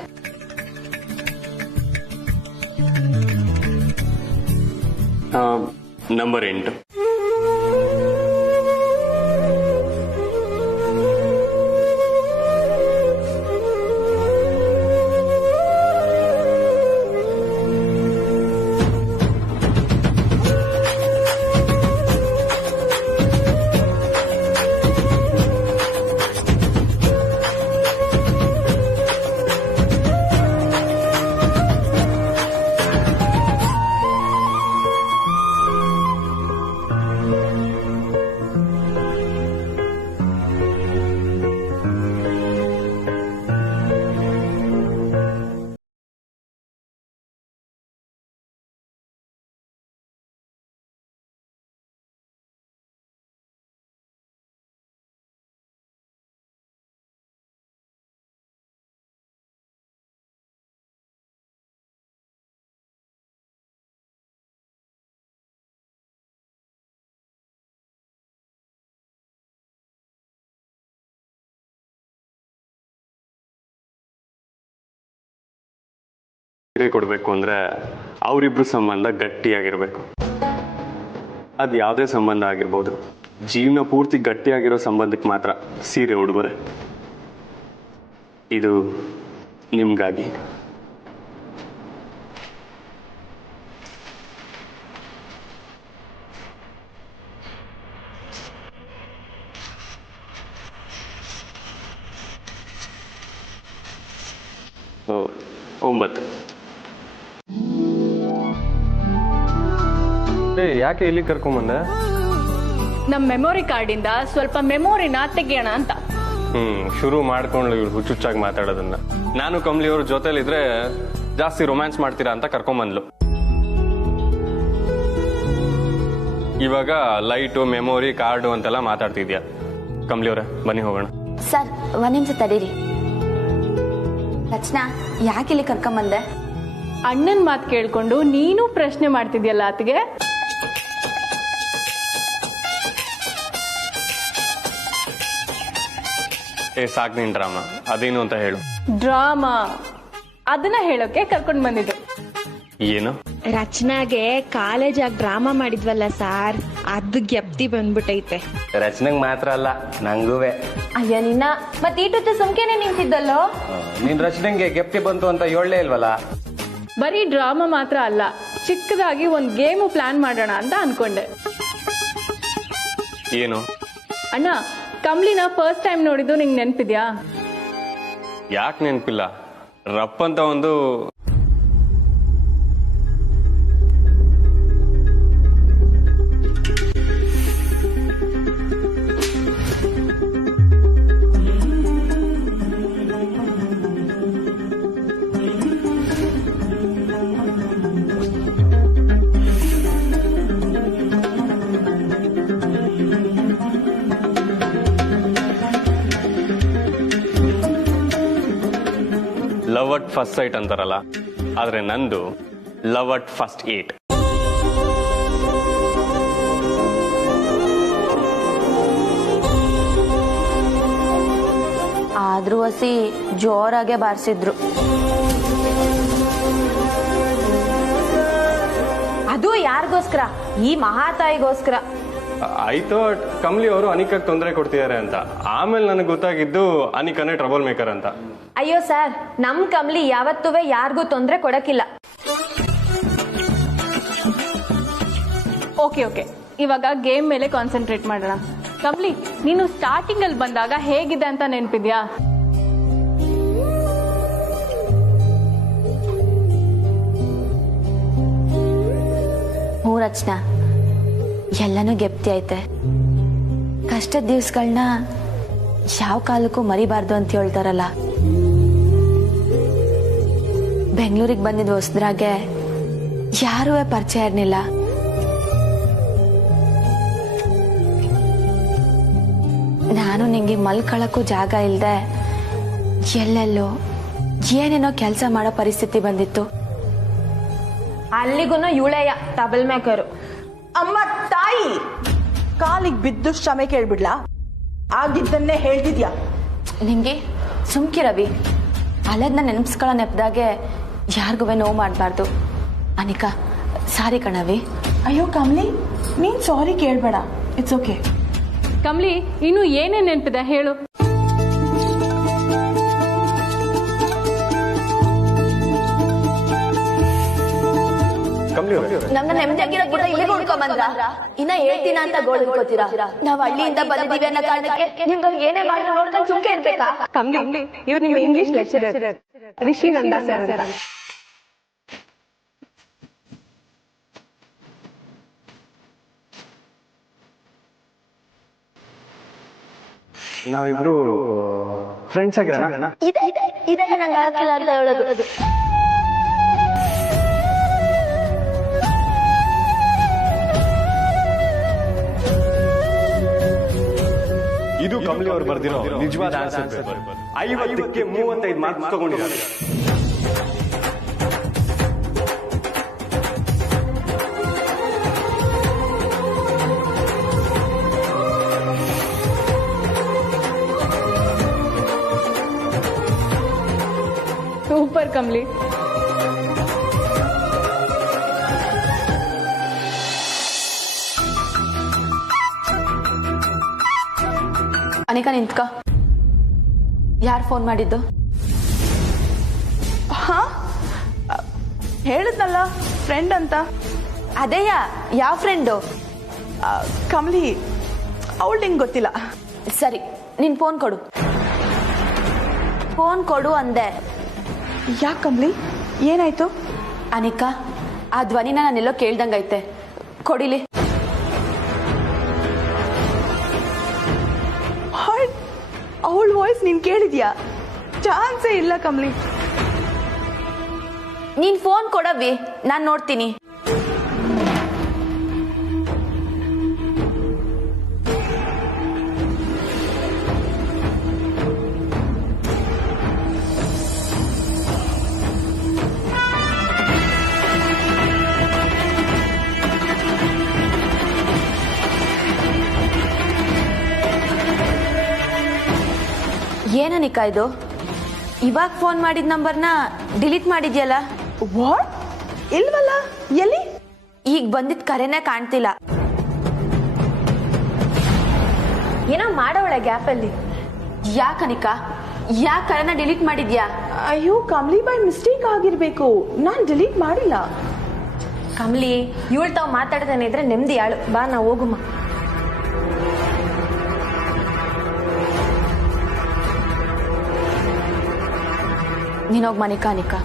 ನಂಬರ್ 8. ಕೊಡಬೇಕು ಅಂದ್ರೆ ಅವರಿಬ್ರು ಸಂಬಂಧ ಗಟ್ಟಿಯಾಗಿರ್ಬೇಕು. ಅದು ಯಾವುದೇ ಸಂಬಂಧ ಆಗಿರ್ಬೋದು, ಜೀವನ ಪೂರ್ತಿ ಗಟ್ಟಿಯಾಗಿರೋ ಸಂಬಂಧಕ್ಕೆ ಮಾತ್ರ ಸೀರೆ ಉಡುಗೊರೆ. ಇದು ನಿಮ್ಗಾಗಿ. ಓ 9. ಯಾಕೆ ಇಲ್ಲಿ ಕರ್ಕೊಂಬಂದೆ? ನಮ್ಮ ಮೆಮೊರಿ ಕಾರ್ಡಿಂದ ಸ್ವಲ್ಪ ಮೆಮೊರಿನ ತೆಗಿಯೋಣ ಅಂತ. ಶುರು ಮಾಡ್ಕೊಂಡು ಇವ್ರು ಹುಚ್ಚುಚ್ಚಾಗಿ ಮಾತಾಡೋದನ್ನ. ನಾನು ಕಮಲಿ ಅವ್ರ ಜೊತೆಲಿದ್ರೆ ಜಾಸ್ತಿ ರೊಮ್ಯಾನ್ಸ್ ಮಾಡ್ತೀರಾ ಅಂತ ಕರ್ಕೊಂಬಂದ್ಲು. ಇವಾಗ ಲೈಟು, ಮೆಮೊರಿ ಕಾರ್ಡು ಅಂತೆಲ್ಲ ಮಾತಾಡ್ತಿದ್ಯಾ. ಕಮಲಿ ಅವ್ರೆ, ಬನ್ನಿ ಹೋಗೋಣ. ಸರ್, ಒಂದ್ ನಿಮಿಷ ತಡೀರಿ. ರಚನಾ, ಯಾಕೆ ಇಲ್ಲಿ ಕರ್ಕೊಂಬಂದೆ? ಅಣ್ಣನ್ ಮಾತು ಕೇಳ್ಕೊಂಡು ನೀನು ಪ್ರಶ್ನೆ ಮಾಡ್ತಿದ್ಯಲ್ಲ ಆತಗೆ. ಸಾಕ್ ನಿನ್ ಡ್ರಾಮಾ, ಅದೇನು ಅಂತ ಹೇಳು. ಡ್ರಾಮಾ ಅದನ್ನ ಹೇಳೋಕೆ ಕರ್ಕೊಂಡ್ ಬಂದಿದ್ದು. ಏನು? ರಚನಾಗೆ ಕಾಲೇಜಾಗ ಡ್ರಾಮಾ ಮಾಡಿದ್ವಲ್ಲ ಸಾರ್, ಅದು ಗೆಪ್ತಿ ಬಂದ್ಬಿಟ್ಟೈತೆ. ರಚನೆಗೆ ಮಾತ್ರ ಅಲ್ಲ, ನಂಗೂವೆ. ಅಯ್ಯ ನಿನ್ನ, ಮತ್ತೆ ಈಟೊತ್ತು ಸುಮ್ಕೆನೆ ನಿಂತಿದ್ದಲ್ಲೋ. ನಿನ್ ರಚನೆಗೆ ಗೆಪ್ತಿ ಬಂತು ಅಂತ ಹೇಳಲೇ ಇಲ್ವಲ್ಲ. ಬರೀ ಡ್ರಾಮಾ ಮಾತ್ರ ಅಲ್ಲ, ಚಿಕ್ಕದಾಗಿ ಒಂದ್ ಗೇಮು ಪ್ಲಾನ್ ಮಾಡೋಣ ಅಂತ ಅನ್ಕೊಂಡೆ. ಏನು? ಅಣ್ಣ, ಕಮ್ಲಿನ ಫಸ್ಟ್ ಟೈಮ್ ನೋಡಿದ್ದು ನಿಂಗೆ ನೆನ್ಪಿದ್ಯಾ? ಯಾಕೆ ನೆನಪಿಲ್ಲ? ರಪ್ ಅಂತ ಒಂದು ಲವ್ ಅಟ್ ಫಸ್ಟ್ ಸೈಟ್ ಅಂತಾರಲ್ಲ, ಆದ್ರೆ ನಂದು ಲವ್ ಅಟ್ ಫಸ್ಟ್ ಏಟ್. ಆದ್ರೂ ಹಸಿ ಜೋರಾಗೆ ಬಾರಿಸಿದ್ರು. ಅದು ಯಾರಿಗೋಸ್ಕರ? ಈ ಮಹಾತಾಯಿಗೋಸ್ಕರ. ಐ ಥಾಟ್ ಕಮಲಿ ಅವರು ಅನಿಕಾಗ್ ತೊಂದರೆ ಕೊಡ್ತಿದ್ದಾರೆ ಅಂತ. ಆಮೇಲೆ ನನಗೆ ಗೊತ್ತಾಗಿದ್ದು ಅನಿಕಾನೇ ಟ್ರಬಲ್ ಮೇಕರ್ ಅಂತ. ಅಯ್ಯೋ ಸರ್, ನಮ್ ಕಮ್ಲಿ ಯಾವತ್ತೂ ಯಾರಿಗೂ ತೊಂದರೆ ಕೊಡಕ್ಕಿಲ್ಲ. ಓಕೆ ಓಕೆ, ಇವಾಗ ಗೇಮ್ ಮೇಲೆ ಕಾನ್ಸಂಟ್ರೇಟ್ ಮಾಡೋಣ. ಕಮ್ಲಿ, ನೀನು ಸ್ಟಾರ್ಟಿಂಗ್ ಅಲ್ಲಿ ಬಂದಾಗ ಹೇಗಿದೆ ಅಂತ ನೆನ್ಪಿದ್ಯಾ? ರಚನಾ, ಎಲ್ಲನೂ ಗೆಪ್ತಿ ಐತೆ. ಕಷ್ಟದ ದಿವ್ಸಗಳನ್ನ ಯಾವ ಕಾಲಕ್ಕೂ ಮರಿಬಾರ್ದು ಅಂತ ಹೇಳ್ತಾರಲ್ಲ. ಬೆಂಗಳೂರಿಗೆ ಬಂದಿದ್ ಹೊಸದ್ರಾಗೆ ಯಾರೂ ಪರಿಚಯ ಇರ್ಲಿಲ್ಲ. ನಾನು ನಿಂಗೆ ಮಲ್ಕೊಳಕ್ಕೂ ಜಾಗ ಇಲ್ದೆ ಎಲ್ಲೆಲ್ಲೋ ಏನೇನೋ ಕೆಲಸ ಮಾಡೋ ಪರಿಸ್ಥಿತಿ ಬಂದಿತ್ತು. ಅಲ್ಲಿಗೂ ಇವಳೆಯ ಟಬಲ್ ಮೇಕರು. ಅಮ್ಮ ತಾಯಿ, ಕಾಲಿಗೆ ಬಿದ್ದು ಕ್ಷಮೆ ಕೇಳ್ಬಿಡ್ಲಾ? ಆಗಿದ್ದನ್ನೇ ಹೇಳ್ತಿದ್ಯಾ? ನಿಂಗೆ ಸುಮ್ಕಿ ರವಿ. ಅಲ್ಲದ್ನ ನೆನಪಿಸ್ಕೊಳ್ಳೋ ನೆಪದಾಗೆ ಯಾರಿಗೂ ನೋವು ಮಾಡಬಾರ್ದು. ಅನಿಕಾ, ಸಾರಿ ಕಣವಿ. ಅಯ್ಯೋ ಕಮಲಿ, ನೀನ್ ಸಾರಿ ಕೇಳ್ಬೇಡ, ಇಟ್ಸ್ ಓಕೆ. ಕಮ್ಲಿ, ಇನ್ನು ಏನೇನ್ ನೆನ್ಪಿದೆ ಹೇಳು. ನಮ್ನ ನೆಮ್ಮದಿಯಾಗಿರೋ ಕೂಡ ಇಲ್ಲಿಗೆ ಹುಡ್ಕೊಂಬಂದ್ರ? ಇನ್ನ ಹೇಳ್ತೀನ ಅಂತ ಗೋಳ್ ಹಿಡ್ಕೋತೀರಾ? ನಾವ್ ಹಳ್ಳಿಯಿಂದ ಬಂದಿದೀವಿ ಅನ್ನೋ ಕಾರಣಕ್ಕೆ ನಿಮ್ಗೆ ಏನೇ ಮಾಡಿ ನೋಡ್ಕೊಂಡು ಸುಮ್ಕೆ ಇರ್ಬೇಕಾ? ಕಮಲಿ, ಇವ್ರು ನಿಮ್ಮ ಇಂಗ್ಲಿಷ್ ಲೆಕ್ಚರರ್ ರಿಷಿ ನಂದಾ ಸರ್. ನಾವಿಬ್ರು ಫ್ರೆಂಡ್ಸ್ ಆಗಿರೋಣ. ಇದೇ ನಂಗೆ ಆಗ್ತಿಲ್ಲ ಅಂತ ಹೇಳೋದು. ಇದು ಕಮಲಿ ಅವರು ಬರ್ದಿರೋ ನಿಜವಾದ ಆನ್ಸರ್ ಪೇಪರ್. 50ಕ್ಕೆ 35 ಮಾರ್ಕ್ಸ್ ತಗೊಂಡಿದ್ದಾರೆ. ಸೂಪರ್ ಕಮ್ಲಿ. ಅನಿಕಾ, ನಿಂತ್ಕ. ಯಾರು ಫೋನ್ ಮಾಡಿದ್ದು? ಹಾ, ಹೇಳಿದ್ನಲ್ಲ ಫ್ರೆಂಡ್ ಅಂತ. ಅದೇಯ, ಯಾವ ಫ್ರೆಂಡು? ಕಮಲಿ, ಅವಳು ನಿಂಗೆ ಗೊತ್ತಿಲ್ಲ. ಸರಿ, ನಿನ್ ಫೋನ್ ಕೊಡು. ಫೋನ್ ಕೊಡು ಅಂದೆ. ಯಾಕೆ ಕಮಲಿ, ಏನಾಯ್ತು? ಅನಿಕಾ, ಆ ಧ್ವನಿನ ನಾನೆಲ್ಲೋ ಕೇಳ್ದಂಗೈತೆ. ಕೊಡಿಲಿ. ಅವಳ ವಾಯ್ಸ್ ನೀನ್ ಕೇಳಿದ್ಯಾ? ಚಾನ್ಸೇ ಇಲ್ಲ ಕಮಲಿ. ನೀನ್ ಫೋನ್ ಕೊಡವಿ, ನಾನ್ ನೋಡ್ತೀನಿ. ಏನನಿಕಾ ಇದು? ಇವಾಗ ಫೋನ್ ಮಾಡಿದ ನಂಬರ್ನ ಡಿಲೀಟ್ ಮಾಡಿದ್ಯಲ್ಲ? ವಾಟ್? ಇಲ್ವಲ್ಲ, ಎಲ್ಲಿ? ಈಗ ಬಂದಿದ್ ಕರೆನೇ ಕಾಣ್ತಿಲ್ಲ. ಏನೋ ಮಾಡೋಳೆ ಗ್ಯಾಪಲ್ಲಿ. ಯಾಕನಿಕಾ, ಯಾಕೆ ಕರೆನ ಡಿಲೀಟ್ ಮಾಡಿದ್ಯಾ? ಅಯ್ಯೋ ಕಮಲಿ, ಬೈ ಮಿಸ್ಟೇಕ್ ಆಗಿರ್ಬೇಕು, ನಾನ್ ಡಿಲೀಟ್ ಮಾಡಿಲ್ಲ. ಕಮ್ಲಿ, ಇವಳು ತಾವ್ ಮಾತಾಡ್ತಾನೆ ಇದ್ರೆ ನೆಮ್ಮದಿ ಆಳು. ಬಾ, ನಾ ಹೋಗುಮ್ಮ. ನೀನೋಗ್ ಮನಿಕಾ. ಅನಿಕಾ,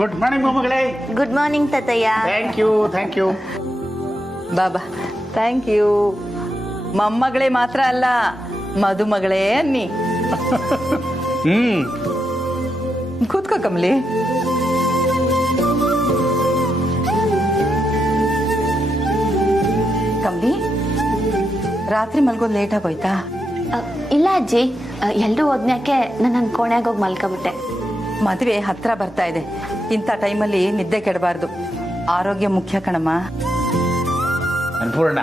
ಗುಡ್ ಮಾರ್ನಿಂಗ್ ಮೊಮ್ಮಗಳೇ. ಗುಡ್ ಮಾರ್ನಿಂಗ್ ತಾತಯ್ಯ. Thank you. ಬಾಬಾ, ಥ್ಯಾಂಕ್ ಯು. ಮೊಮ್ಮಗಳೇ ಮಾತ್ರ ಅಲ್ಲ, ಮದುಮಗಳೇ ಅನ್ನಿ. ಕೂತ್ಕೋ ಕಮಲಿ. ಕಮಲಿ, ರಾತ್ರಿ ಮಲ್ಗೋದು ಲೇಟ್ ಆಗೋಯ್ತಾ? ಇಲ್ಲ ಅಜ್ಜಿ, ಎಲ್ರೂ ಹೋದ್ಮ್ಯಾಕೆ ನನ್ನ ಕೋಣೆಗೆ ಹೋಗಿ ಮಲ್ಕೊಬಿಟ್ಟೆ. ಮದುವೆ ಹತ್ರ ಬರ್ತಾ ಇದೆ, ಇಂಥ ಟೈಮಲ್ಲಿ ನಿದ್ದೆ ಕೆಡಬಾರ್ದು. ಆರೋಗ್ಯ ಮುಖ್ಯ ಕಣಮ್ಮ. ಅನ್ಪೂರ್ಣ,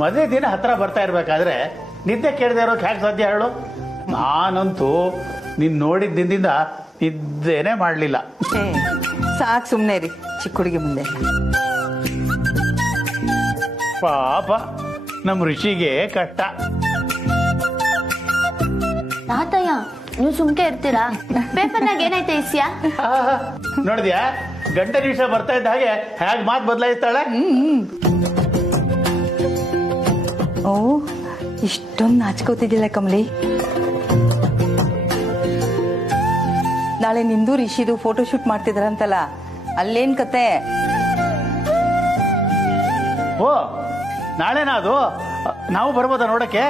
ಮದುವೆ ದಿನ ಹತ್ರ ಬರ್ತಾ ಇರ್ಬೇಕಾದ್ರೆ ನಿದ್ದೆ ಕೇಳದೆ ಇರೋಕೆ ಹೇಗೆ ಸಾಧ್ಯ ಹೇಳು? ನಾನಂತೂ ನೀನ್ ನೋಡಿದ ದಿನದಿಂದ ನಿದ್ದೆನೆ ಮಾಡ್ಲಿಲ್ಲ. ಸಾಕು, ಸುಮ್ಮನೆ ರೀ, ಚಿಕ್ಕ ಹುಡುಗಿ ಮುಂದೆ. ಪಾಪ ನಮ್ಮ ಋಷಿಗೆ ಕಷ್ಟ. ತಾತಯ್ಯ, ನೀವು ಸುಮ್ಕೆ ಇರ್ತೀರಾ? ಪೇಪರ್ನಾಗ ಏನೈತೆ ಇಸ್ಯಾ? ನೋಡಿದ್ಯಾ, ಗಂಟೆ ನಿಮಿಷ ಬರ್ತಾ ಇದ್ದ ಹಾಗೆ ಹೇಗೆ ಮಾತು ಬದಲಾಯಿಸ್ತಾಳೆ. ಓ, ಇಷ್ಟೊಂದು ನಾಚ್ಕೋತಿದ್ದಿಲ್ಲ ಕಮಲಿ. ನಾಳೆ ನಿಂದು ರಿಷಿದು ಫೋಟೋ ಶೂಟ್ ಮಾಡ್ತಿದ್ರಂತಲ್ಲ, ಅಲ್ಲೇನ್ ಕತೆ? ಓ, ನಾಳೆನಾ ಅದು? ನಾವು ಬರ್ಬೋದಾ ನೋಡಕ್ಕೆ?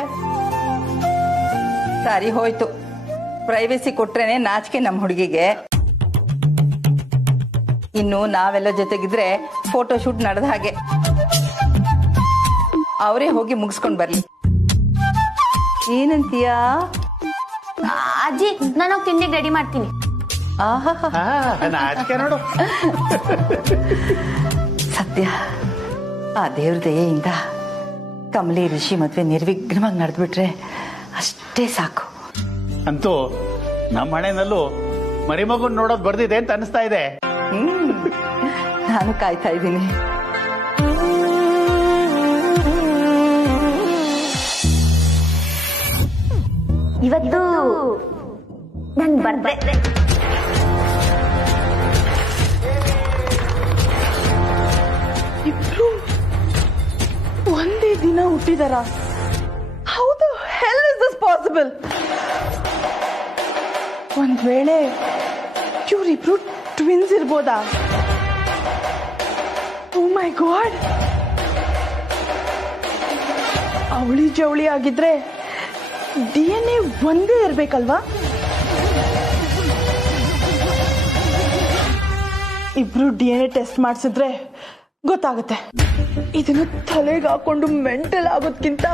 ಸರಿ ಹೋಯ್ತು, ಪ್ರೈವೇಸಿ ಕೊಟ್ರೇನೆ ನಾಚಿಕೆ ನಮ್ಮ ಹುಡುಗಿಗೆ. ಇನ್ನು ನಾವೆಲ್ಲ ಜೊತೆಗಿದ್ರೆ ಫೋಟೋ ಶೂಟ್ ನಡೆದ ಹಾಗೆ. ಅವರೇ ಹೋಗಿ ಮುಗಿಸ್ಕೊಂಡ್ ಬರ್ಲಿ. ಏನಂತೀಯಾ? ಅಜ್ಜಿ, ನಾನು ತಿಂಡಿಗೆ ರೆಡಿ ಮಾಡ್ತೀನಿ. ಆಹಾ, ನಾಚಿಕೆ ನೋಡು. ಸತ್ಯ, ಆ ದೇವ್ರ ದಯೆಯಿಂದ ಕಮಲಿ ರಿಷಿ ಮದ್ವೆ ನಿರ್ವಿಘ್ನವಾಗಿ ನಡೆದ್ಬಿಟ್ರೆ ಅಷ್ಟೇ ಸಾಕು. ಅಂತೂ ನಮ್ಮ ಹಣೆನಲ್ಲೂ ಮರಿಮಗುನ್ ನೋಡೋದು ಬರ್ದಿದೆ ಅಂತ ಅನಿಸ್ತಾ ಇದೆ. ನಾನು ಕಾಯ್ತಾ ಇದ್ದೀನಿ. ಇವತ್ತು ನನ್ ಬರ್ತ್ಡೇ. ಇಬ್ರು ಒಂದೇ ದಿನ ಹುಟ್ಟಿದಾರ? How the hell is this possible? ಒಂದ್ ವೇಳೆ ಇವ್ರಿಬ್ರು ಟ್ವಿನ್ಸ್ ಇರ್ಬೋದಾ? ಓ ಮೈ ಗಾಡ್, ಅವಳಿ ಜವಳಿ ಆಗಿದ್ರೆ DNA ಒಂದೇ ಇರ್ಬೇಕಲ್ವಾ? ಇಬ್ರು DNA ಟೆಸ್ಟ್ ಮಾಡಿಸಿದ್ರೆ ಗೊತ್ತಾಗುತ್ತೆ. ಇದನ್ನು ತಲೆಗೆ ಹಾಕೊಂಡು ಮೆಂಟಲ್ ಆಗೋದ್ಕಿಂತ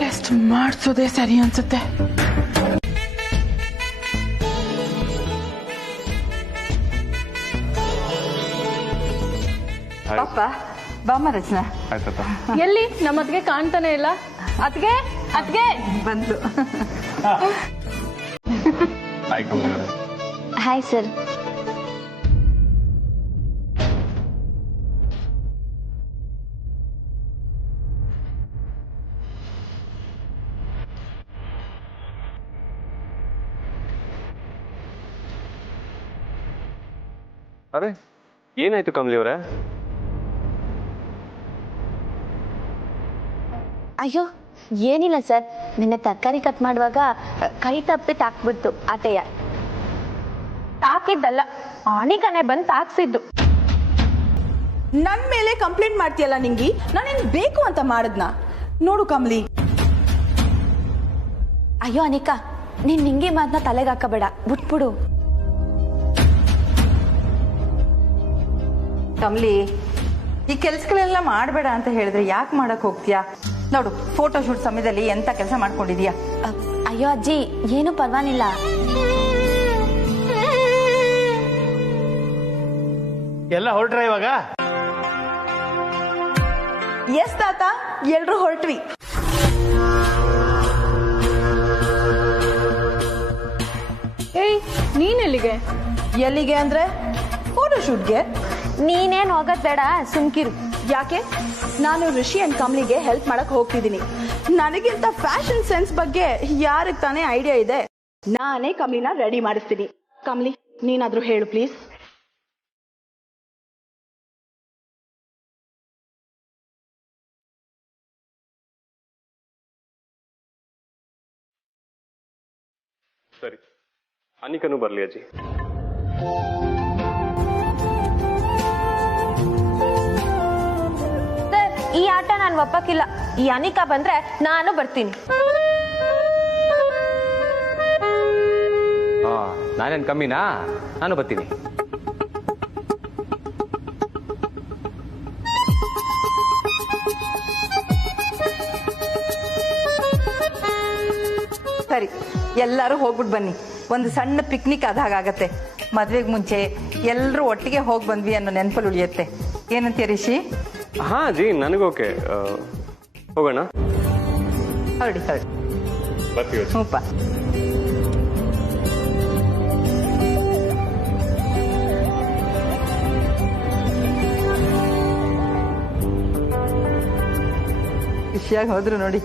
ಟೆಸ್ಟ್ ಮಾಡಿಸೋದೇ ಸರಿ ಅನ್ಸುತ್ತೆ. ಪಾಪ ಬಾಮ ರಚನಾ. ಆಯ್ತಪ್ಪ. ಎಲ್ಲಿ ನಮ್ಮ ಅತ್ಗೆ ಕಾಣ್ತಾನೆ ಇಲ್ಲ. ಅತ್ಗೆ, ಅತ್ಗೆ ಬಂದ್ಲು. ಆಯ್ತು. Hi sir. ಅರೆ, ಏನಾಯ್ತು ಕಮಲಿ ಅವರೇ? ಅಯ್ಯೋ, ಏನಿಲ್ಲ ಸರ್, ನಿನ್ನೆ ತರಕಾರಿ ಕಟ್ ಮಾಡುವಾಗ ಕೈ ತಪ್ಪಿ ತಾಕ್ಬಿಡ್ತು ಆಟೆಯ. ತಾಕಿದ್ದಲ್ಲ, ಆಣಿಕನೆ ಬಂದು ತಾಕ್ಸಿದ್ದು. ನನ್ ಮೇಲೆ ಕಂಪ್ಲೇಂಟ್ ಮಾಡ್ತೀಯಲ್ಲ ನಿಂಗಿ? ನಾನೇನ್ ಬೇಕು ಅಂತ ಮಾಡದ್ನ? ನೋಡು ಕಮಲಿ. ಅಯ್ಯೋ ಅನಿಕಾ, ನೀನ್ ನಿಂಗೆ ಮಾತನ್ನ ತಲೆಗೆ ಹಾಕಬೇಡ, ಬಿಟ್ಬಿಡು. ಕಮಲಿ, ಈ ಕೆಲ್ಸಗಳೆಲ್ಲ ಮಾಡಬೇಡ ಅಂತ ಹೇಳಿದ್ರೆ ಯಾಕೆ ಮಾಡಕ್ ಹೋಗ್ತೀಯಾ? ನೋಡು, ಫೋಟೋ ಶೂಟ್ ಸಮಯದಲ್ಲಿ ಎಂತ ಕೆಲಸ ಮಾಡ್ಕೊಂಡಿದ್ಯಾ? ಅಯ್ಯೋ ಅಜ್ಜಿ, ಏನು ಪರವಾಗಿಲ್ಲ. ಎಲ್ಲ ಹೊರಟ್ರ ಇವಾಗ? ಎಸ್ ತಾತ, ಎಲ್ರು ಹೊರಟ್ವಿ. ಏಯ್, ನೀನೆಲ್ಲಿಗೆ? ಎಲ್ಲಿಗೆ ಅಂದ್ರೆ ಫೋಟೋ ಶೂಟ್ಗೆ. ನೀನೇನ್ ಹೋಗೋದ್ ಬೇಡ, ಸುಮ್ಕಿರು. ಯಾಕೆ? ನಾನು ಋಷಿ ಅಂಡ್ ಕಮಲಿಗೆ ಹೆಲ್ಪ್ ಮಾಡಕ್ ಹೋಗ್ತಿದ್ದೀನಿ. ನನಗಿಂತ ಫ್ಯಾಷನ್ ಸೆನ್ಸ್ ಬಗ್ಗೆ ಯಾರಿಗೆ ತಾನೇ ಐಡಿಯಾ ಇದೆ? ನಾನೇ ಕಮಲಿನ ರೆಡಿ ಮಾಡಿಸ್ತೀನಿ. ಕಮಲಿ, ನೀನಾದ್ರೂ ಹೇಳು ಪ್ಲೀಸ್. ಸರಿ, ಅನಿಕನು ಬರ್ಲಿ ಅಜ್ಜಿ. ಸರ್, ಈ ಆಟ ನಾನು ಒಪ್ಪಕ್ಕಿಲ್ಲ. ಈ ಅನಿಕಾ ಬಂದ್ರೆ ನಾನು ಬರ್ತೀನಿ. ನಾನೇನು ಕಮ್ಮಿನಾ? ನಾನು ಬರ್ತೀನಿ. ಸರಿ, ಎಲ್ಲರೂ ಹೋಗ್ಬಿಟ್ಟು ಬನ್ನಿ. ಒಂದು ಸಣ್ಣ ಪಿಕ್ನಿಕ್ ಆದಾಗತ್ತೆ. ಮದ್ವೆಗೆ ಮುಂಚೆ ಎಲ್ಲರೂ ಒಟ್ಟಿಗೆ ಹೋಗಿ ಬಂದ್ವಿ ಅನ್ನೋ ನೆನಪಲ್ಲಿ ಉಳಿಯುತ್ತೆ. ಏನಂತೀಯ ರಿಷಿ? ಹಾ ಜಿ, ನನಗೋಕೆ. ಹೋಗೋಣ. ಹೊರಡಿ ಹೊರಡಿ. ಬರ್ತೀವಿ. ಹ್ಞೂಪ್ಪ. ಖುಷಿಯಾಗಿ ಹೋದ್ರು ನೋಡಿ.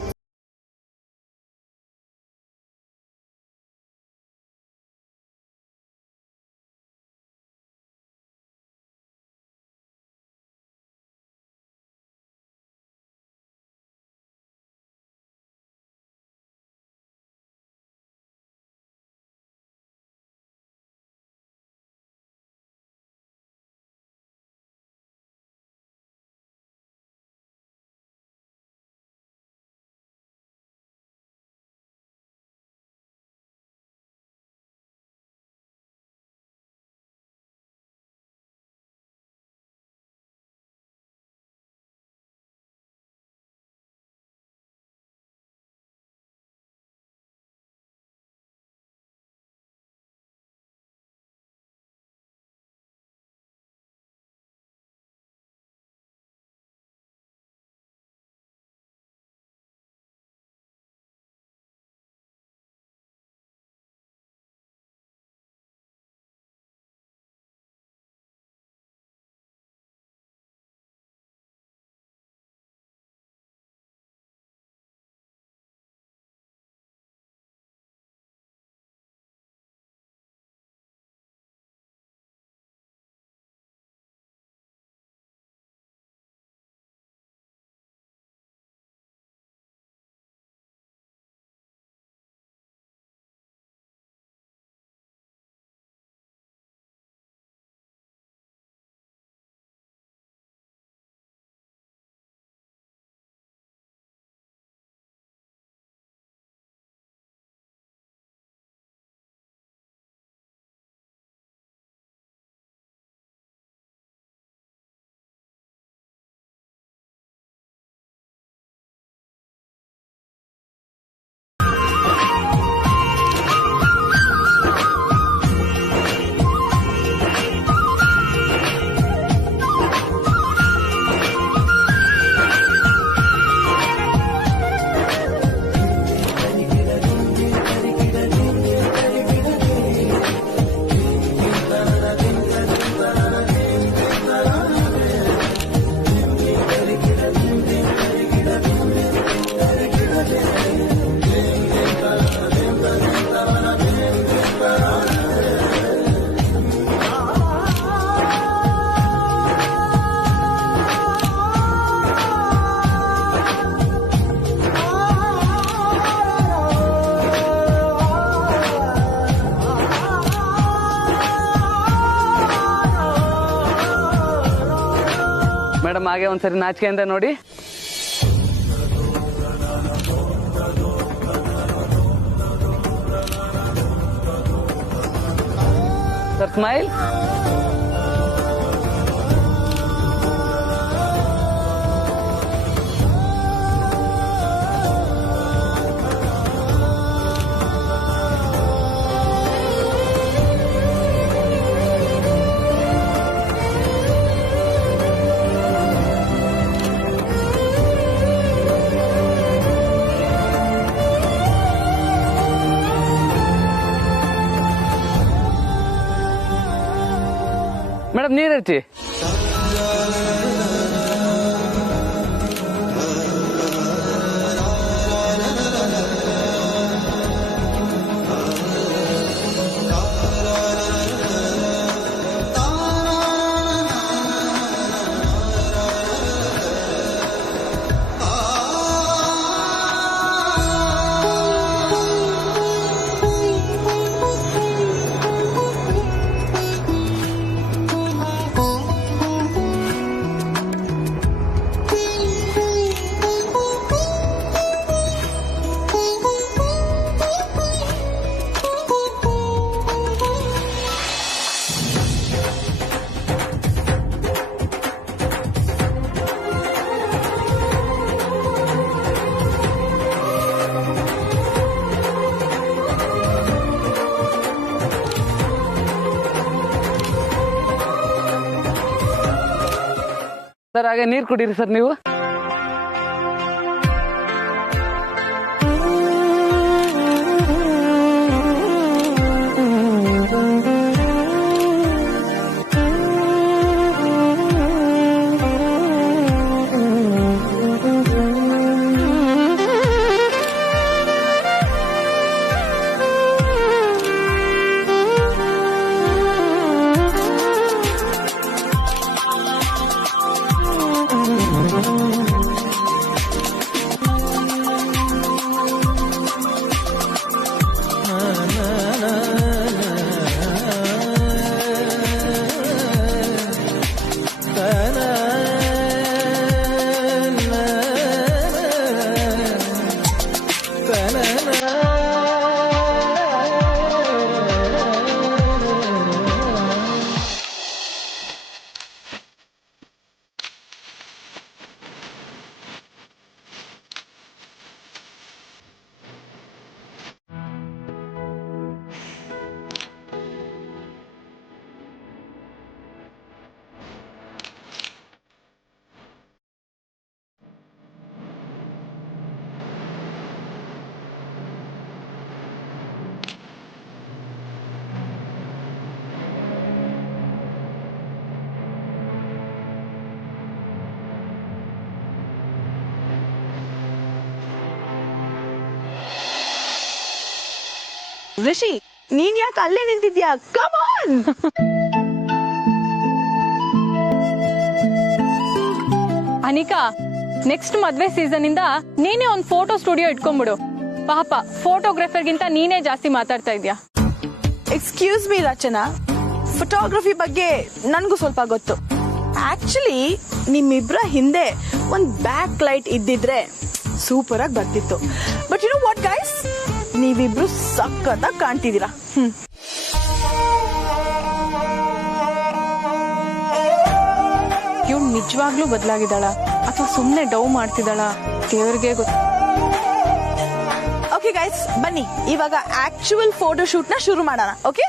ಮೇಡಮ್ ಹಾಗೆ ಒಂದ್ಸರಿ ನಾಚಿಕೆಯಿಂದ ನೋಡಿ. Sir smile. ಮೇಡಮ್ ನೀರು ಹಚ್ಚಿ. ಸರ್ ಹಾಗೆ ನೀರು ಕುಡೀರಿ ಸರ್ ನೀವು. ರಿಷಿ, ನೀನ್ ಯಾಕೆ ಅಲ್ಲೇ ನಿಂತಿದ್ಯಾ? Come on. ಅನಿಕಾ, ನೆಕ್ಸ್ಟ್ ಮದ್ವೆ ಸೀಸನ್ ಇಂದ ನೀನೇ ಒಂದ್ ಫೋಟೋ ಸ್ಟುಡಿಯೋ ಇಟ್ಕೊಂಡ್ಬಿಡು. ಪಾಪ ಫೋಟೋಗ್ರಾಫರ್ಗಿಂತ ನೀನೇ ಜಾಸ್ತಿ ಮಾತಾಡ್ತಾ ಇದ್ಯಾ. ಎಕ್ಸ್ಕ್ಯೂಸ್ ಮೀ ರಚನಾ, ಫೋಟೋಗ್ರಫಿ ಬಗ್ಗೆ ನನ್ಗೂ ಸ್ವಲ್ಪ ಗೊತ್ತು. ಆಕ್ಚುಲಿ ನಿಮ್ಮಿಬ್ರ ಹಿಂದೆ ಒಂದ್ ಬ್ಯಾಕ್ ಲೈಟ್ ಇದ್ದಿದ್ರೆ ಸೂಪರ್ ಆಗಿ ಬರ್ತಿತ್ತು. But you know what guys, ನೀವಿಬ್ರು ಸಖತ್ತಾಗಿ ಕಾಣ್ತಿದ್ದೀರಾ. ಇವ್ಳು ನಿಜವಾಗ್ಲೂ ಬದಲಾಗಿದ್ದಾಳ ಅಥವಾ ಸುಮ್ನೆ ಡೌ ಮಾಡ್ತಿದ್ದಾಳ ದೇವ್ರಿಗೆ ಗೊತ್ತು. ಓಕೆ ಗೈಸ್, ಬನ್ನಿ ಇವಾಗ ಆಕ್ಚುಯಲ್ ಫೋಟೋ ಶೂಟ್ ನ ಶುರು ಮಾಡೋಣ. ಓಕೆ.